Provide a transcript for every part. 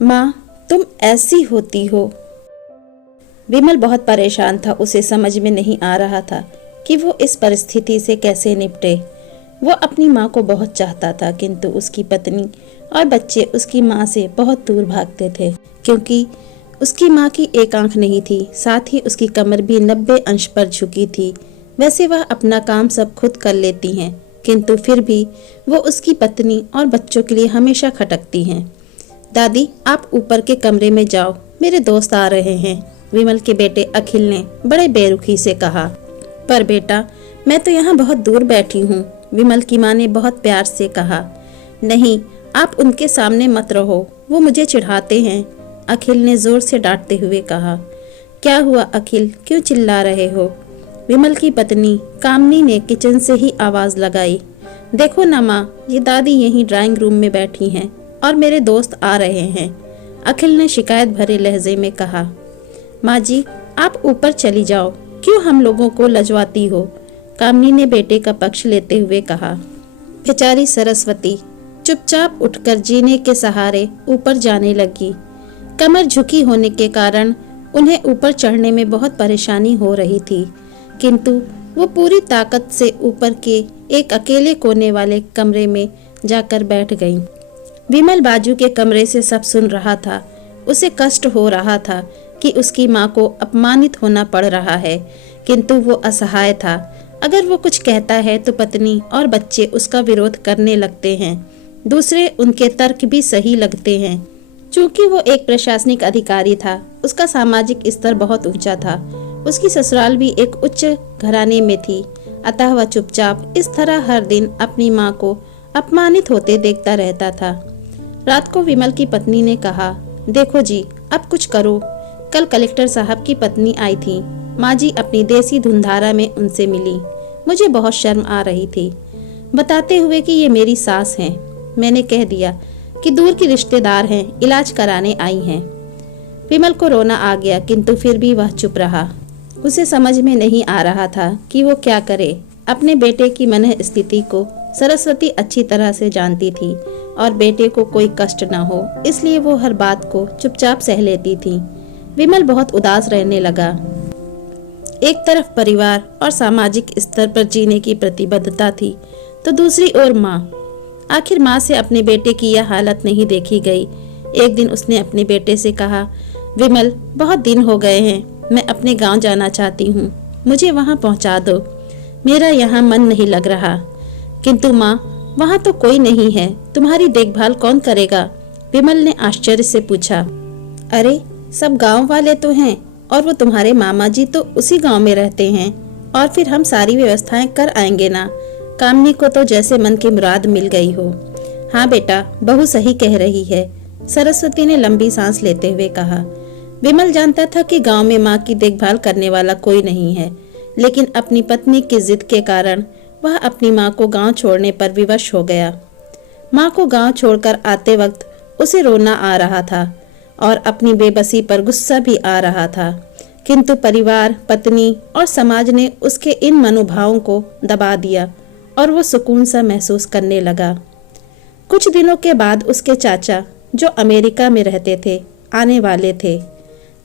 माँ, तुम ऐसी होती हो। विमल बहुत परेशान था। उसे समझ में नहीं आ रहा था कि वो इस परिस्थिति से कैसे निपटे। वो अपनी माँ को बहुत चाहता था, किंतु उसकी पत्नी और बच्चे उसकी माँ से बहुत दूर भागते थे, क्योंकि उसकी माँ की एक आंख नहीं थी, साथ ही उसकी कमर भी 90 अंश पर झुकी थी। वैसे वह अपना काम सब खुद कर लेती हैं, किंतु फिर भी वो उसकी पत्नी और बच्चों के लिए हमेशा खटकती हैं। दादी, आप ऊपर के कमरे में जाओ, मेरे दोस्त आ रहे हैं, विमल के बेटे अखिल ने बड़े बेरुखी से कहा। पर बेटा, मैं तो यहाँ बहुत दूर बैठी हूँ, विमल की माँ ने बहुत प्यार से कहा। नहीं, आप उनके सामने मत रहो, वो मुझे चिढ़ाते हैं, अखिल ने जोर से डांटते हुए कहा। क्या हुआ अखिल, क्यों चिल्ला रहे हो? विमल की पत्नी कामनी ने किचन से ही आवाज लगाई। देखो ना माँ, ये दादी यहीं ड्राइंग रूम में बैठी हैं और मेरे दोस्त आ रहे हैं, अखिल ने शिकायत भरे लहजे में कहा। माँ जी, आप ऊपर चली जाओ, क्यों हम लोगों को लजवाती हो, कामनी ने बेटे का पक्ष लेते हुए कहा। बेचारी सरस्वती चुपचाप उठकर जीने के सहारे ऊपर जाने लगी। कमर झुकी होने के कारण उन्हें ऊपर चढ़ने में बहुत परेशानी हो रही थी, किंतु वो पूरी ताकत से ऊपर के एक अकेले कोने वाले कमरे में जाकर बैठ गईं। विमल बाजू के कमरे से सब सुन रहा था। उसे कष्ट हो रहा था कि उसकी माँ को अपमानित होना पड़ रहा है, किंतु वो असहाय था। अगर वो कुछ कहता है तो पत्नी और बच्चे उसका विरोध करने लगते हैं। दूसरे उनके तर्क भी सही लगते हैं। चूंकि वो एक प्रशासनिक अधिकारी था, उसका सामाजिक स्तर बहुत ऊंचा था। उसकी ससुराल भी एक उच्च घराने में थी, अतः वह चुपचाप इस तरह हर दिन अपनी माँ को अपमानित होते देखता रहता था। रात को विमल की पत्नी ने कहा, देखो जी, अब कुछ करो। कल कलेक्टर साहब की पत्नी आई थी, माँ जी अपनी देसी धुंधारा में उनसे मिली। मुझे बहुत शर्म आ रही थी, बताते हुए कि ये मेरी सास हैं। मैंने कह दिया कि दूर की रिश्तेदार हैं, इलाज कराने आई हैं। विमल को रोना आ गया, किंतु फिर भी वह चुप रहा। उसे समझ में नहीं आ रहा था कि वो क्या करे। अपने बेटे की मनः स्थिति को सरस्वती अच्छी तरह से जानती थी और बेटे को कोई कष्ट न हो, इसलिए वो हर बात को चुपचाप सह लेती थी। विमल बहुत उदास रहने लगा। एक तरफ परिवार और सामाजिक स्तर पर जीने की प्रतिबद्धता थी, तो दूसरी ओर माँ। आखिर माँ से अपने बेटे की यह हालत नहीं देखी गई। एक दिन उसने अपने बेटे से कहा, विमल, बहुत दिन हो गए हैं, मैं अपने गांव जाना चाहती हूँ, मुझे वहाँ पहुँचा दो, मेरा यहाँ मन नहीं लग रहा। किंतु माँ, वहाँ तो कोई नहीं है, तुम्हारी देखभाल कौन करेगा? विमल ने आश्चर्य से पूछा। अरे, सब गांव वाले तो हैं, और वो तुम्हारे मामा जी तो उसी गांव में रहते हैं, और फिर हम सारी व्यवस्थाएं कर आएंगे ना। कामनी को तो जैसे मन की मुराद मिल गई हो। हाँ बेटा, बहू सही कह रही है, सरस्वती ने लंबी सांस लेते हुए कहा। विमल जानता था कि गांव में माँ की देखभाल करने वाला कोई नहीं है, लेकिन अपनी पत्नी की जिद के कारण वह अपनी माँ को गांव छोड़ने पर विवश हो गया। माँ को गांव छोड़कर आते वक्त उसे रोना आ रहा था और अपनी बेबसी पर गुस्सा भी आ रहा था, किंतु परिवार, पत्नी और समाज ने उसके इन मनोभावों को दबा दिया और वो सुकून सा महसूस करने लगा। कुछ दिनों के बाद उसके चाचा, जो अमेरिका में रहते थे, आने वाले थे।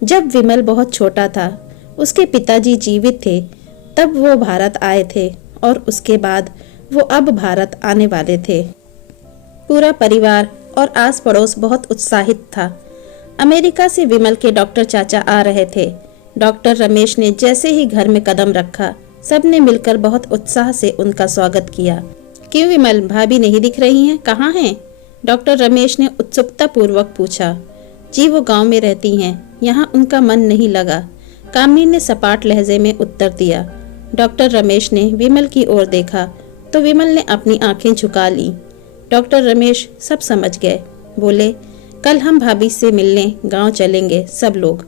जब विमल बहुत छोटा था, उसके पिताजी जीवित थे, तब वो भारत आए थे और उसके बाद वो अब भारत आने वाले थे। पूरा परिवार और आस पड़ोस बहुत उत्साहित था। अमेरिका से विमल के डॉक्टर चाचा आ रहे थे। डॉक्टर रमेश ने जैसे ही घर में कदम रखा, सबने मिलकर बहुत उत्साह से उनका स्वागत किया। क्यों विमल, भाभी नहीं दिख रही हैं, कहाँ हैं? डॉक्टर रमेश ने उत्सुकता पूर्वक पूछा। जी, वो गांव में रहती हैं, यहाँ उनका मन नहीं लगा, कामनी ने सपाट लहजे में उत्तर दिया। डॉक्टर रमेश ने विमल की ओर देखा तो विमल ने अपनी आंखें झुका ली। डॉक्टर रमेश सब समझ गए। बोले, कल हम भाभी से मिलने गांव चलेंगे सब लोग।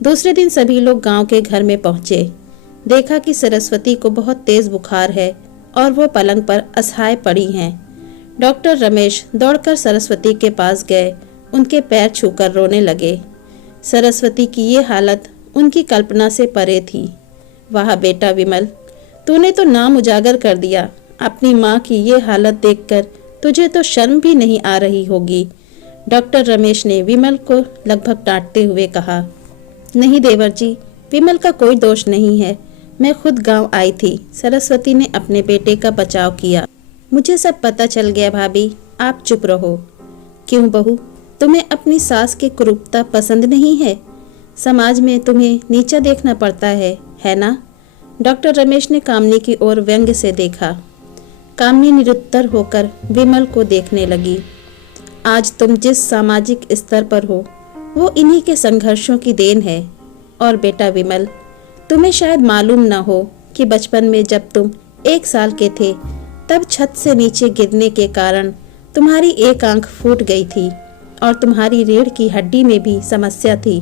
दूसरे दिन सभी लोग गांव के घर में पहुंचे। देखा कि सरस्वती को बहुत तेज बुखार है और वो पलंग पर असहाय पड़ी हैं। डॉक्टर रमेश दौड़कर सरस्वती के पास गए, उनके पैर छूकर रोने लगे। सरस्वती की ये हालत उनकी कल्पना से परे थी। वाह बेटा विमल, तूने तो नाम उजागर कर दिया। अपनी माँ की ये हालत देखकर तुझे तो शर्म भी नहीं आ रही होगी। डॉक्टर रमेश ने विमल को लगभग डांटते हुए कहा, नहीं देवर जी, विमल का कोई दोष नहीं है। मैं खुद गांव आई थी। सरस्वती ने अपने बेटे का बचाव किया। मुझे सब पता चल गया भाभी, आप चुप रहो। क्यों बहू, तुम्हें अपनी सास की कुरूपता पसंद नहीं है? समाज में तुम्हें नीचा देखना पड़ता है ना? डॉक्टर रमेश ने कामनी की ओर व्यंग्य से देखा। कामनी निरुत्तर होकर विमल को देखने लगी। आज तुम जिस सामाजिक स्तर पर हो वो इन्हीं के संघर्षों की देन है। और बेटा विमल, तुम्हें शायद मालूम न हो कि बचपन में जब तुम 1 साल के थे तब छत से नीचे गिरने के कारण तुम्हारी एक आंख फूट गई थी और तुम्हारी रीढ़ की हड्डी में भी समस्या थी।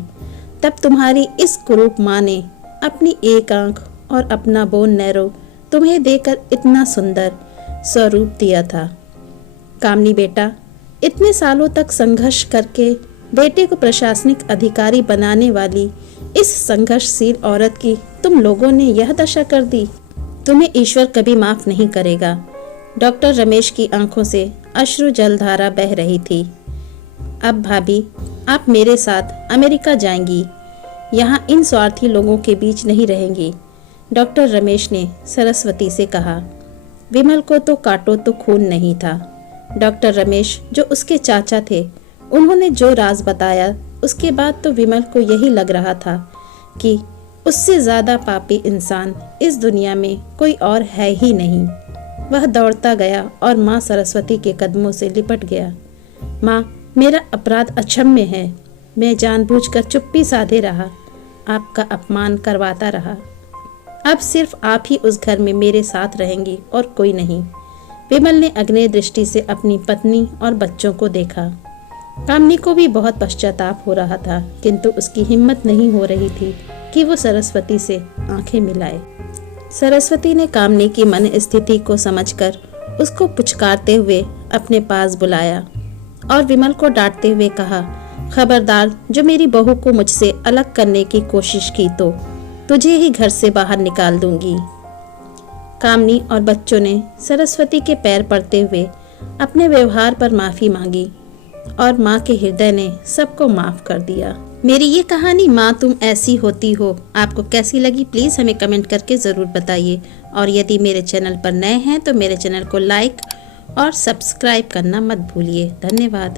तब तुम्हारी इस कुरूप माँ ने अपनी एक आंख और अपना बोन नैरो तुम्हें देकर इतना सुंदर स्वरूप दिया था। कामनी बेटा, इतने सालों तक संघर्ष करके बेटे को प्रशासनिक अधिकारी बनाने वाली इस संघर्षशील औरत की तुम लोगों ने यह दशा कर दी। तुम्हें ईश्वर कभी माफ नहीं करेगा। डॉक्टर रमेश की आंखों से अश्रु जलधारा बह रही थी। अब भाभी, आप मेरे साथ अमेरिका जाएंगी। यहाँ इन स्वार्थी लोगों के बीच नहीं रहेंगी। डॉक्टर रमेश ने सरस्वती से कहा। विमल को तो काटो तो खून नहीं था। डॉक्टर रमेश जो उसके चाचा थे, उन्होंने जो राज बताया उसके बाद तो विमल को यही लग रहा था कि उससे ज़्यादा पापी इंसान इस दुनिया में कोई और है ही नहीं। वह दौड़ता गया और माँ सरस्वती के कदमों से लिपट गया। माँ, मेरा अपराध अक्षम्य है। मैं जानबूझकर चुप्पी साधे रहा, आपका अपमान करवाता रहा। अब सिर्फ आप ही उस घर में मेरे साथ रहेंगी और कोई नहीं। विमल ने अग्नि दृष्टि से अपनी पत्नी और बच्चों को देखा। कामनी को भी बहुत पश्चाताप हो रहा था, किंतु उसकी हिम्मत नहीं हो रही थी कि वो सरस्वती से आंखें मिलाए। सरस्वती ने कामनी की मन स्थिति को समझकर उसको पुचकारते हुए अपने पास बुलाया और विमल को डांटते हुए कहा, खबरदार, जो मेरी बहू को मुझसे अलग करने की कोशिश की तो तुझे ही घर से बाहर निकाल दूंगी। कामनी और बच्चों ने सरस्वती के पैर पड़ते हुए अपने व्यवहार पर माफी मांगी और माँ के हृदय ने सबको माफ कर दिया। मेरी ये कहानी माँ तुम ऐसी होती हो आपको कैसी लगी, प्लीज़ हमें कमेंट करके ज़रूर बताइए। और यदि मेरे चैनल पर नए हैं तो मेरे चैनल को लाइक और सब्सक्राइब करना मत भूलिए। धन्यवाद।